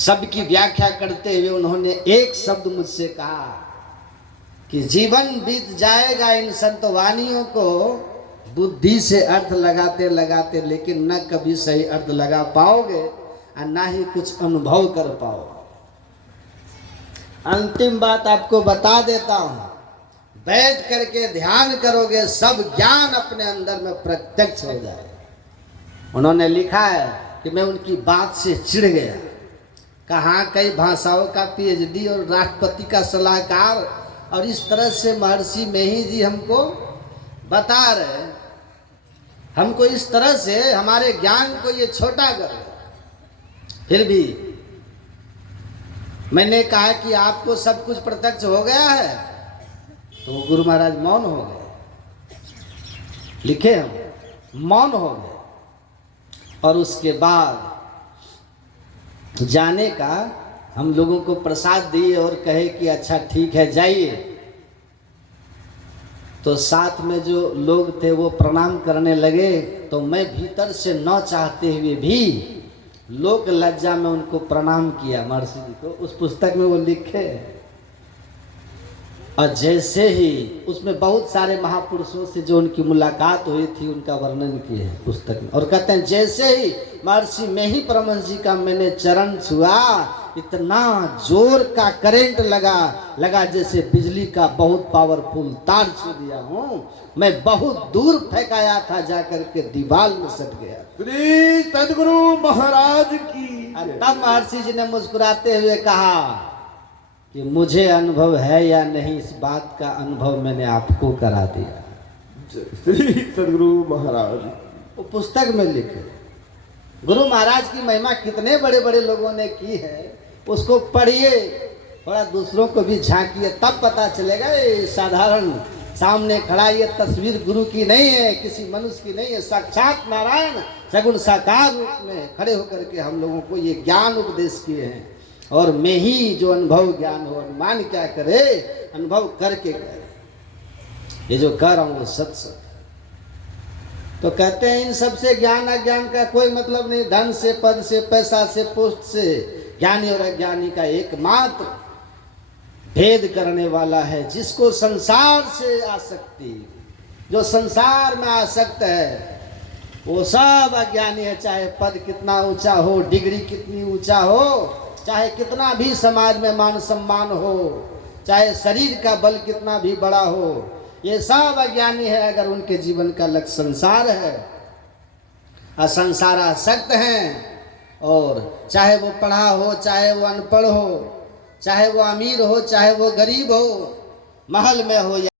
सबकी व्याख्या करते हुए उन्होंने एक शब्द मुझसे कहा कि जीवन बीत जाएगा इन संतवानियों को बुद्धि से अर्थ लगाते लगाते, लेकिन न कभी सही अर्थ लगा पाओगे और ना ही कुछ अनुभव कर पाओगे। अंतिम बात आपको बता देता हूं, बैठ करके ध्यान करोगे सब ज्ञान अपने अंदर में प्रत्यक्ष हो जाए। उन्होंने लिखा है कि मैं उनकी बात से चिढ़ गया। कहाँ कई भाषाओं का पीएचडी और राष्ट्रपति का सलाहकार, और इस तरह से महर्षि मेही जी हमको बता रहे, हमको इस तरह से हमारे ज्ञान को ये छोटा कर रहे। फिर भी मैंने कहा कि आपको सब कुछ प्रत्यक्ष हो गया है, तो वो गुरु महाराज मौन हो गए, लिखे हम मौन हो गए। और उसके बाद जाने का हम लोगों को प्रसाद दिए और कहे कि अच्छा ठीक है जाइए। तो साथ में जो लोग थे वो प्रणाम करने लगे, तो मैं भीतर से न चाहते हुए भी लोक लज्जा में उनको प्रणाम किया महर्षि जी को। उस पुस्तक में वो लिखे, और जैसे ही उसमें बहुत सारे महापुरुषों से जो उनकी मुलाकात हुई थी उनका वर्णन किए हैं पुस्तक में। और कहते हैं जैसे ही महर्षि मेही परमहंस जी का मैंने चरण छुआ, इतना जोर का करंट लगा जैसे बिजली का बहुत पावरफुल तार छू दिया हूँ। मैं बहुत दूर फेंकाया था, जाकर के दीवार में सट गया। श्री सदगुरु महाराज की। तब महर्षि जी ने मुस्कुराते हुए कहा कि मुझे अनुभव है या नहीं, इस बात का अनुभव मैंने आपको करा दिया। श्री सदगुरु महाराज वो पुस्तक में लिखे। गुरु महाराज की महिमा कितने बड़े बड़े लोगों ने की है, उसको पढ़िए, थोड़ा दूसरों को भी झांकिए, तब पता चलेगा। ये साधारण सामने खड़ा ये तस्वीर गुरु की नहीं है, किसी मनुष्य की नहीं है, साक्षात नारायण सगुण साकार रूप में खड़े होकर के हम लोगों को ये ज्ञान उपदेश किए हैं। और मैं ही जो अनुभव ज्ञान हो, अनुमान क्या करे, अनुभव करके करे। ये जो कर रहा हूं वो सत्संग। तो कहते हैं इन सबसे ज्ञान अज्ञान का कोई मतलब नहीं, धन से, पद से, पैसा से, पोस्ट से। ज्ञानी और अज्ञानी का एकमात्र भेद करने वाला है जिसको संसार से आसक्ति, जो संसार में आसक्त है वो सब अज्ञानी है। चाहे पद कितना ऊंचा हो, डिग्री कितनी ऊंचा हो, चाहे कितना भी समाज में मान सम्मान हो, चाहे शरीर का बल कितना भी बड़ा हो, ये सब अज्ञानी है अगर उनके जीवन का लक्ष्य संसार है। असंसार आसक्त हैं, और चाहे वो पढ़ा हो, चाहे वो अनपढ़ हो, चाहे वो अमीर हो, चाहे वो गरीब हो, महल में हो या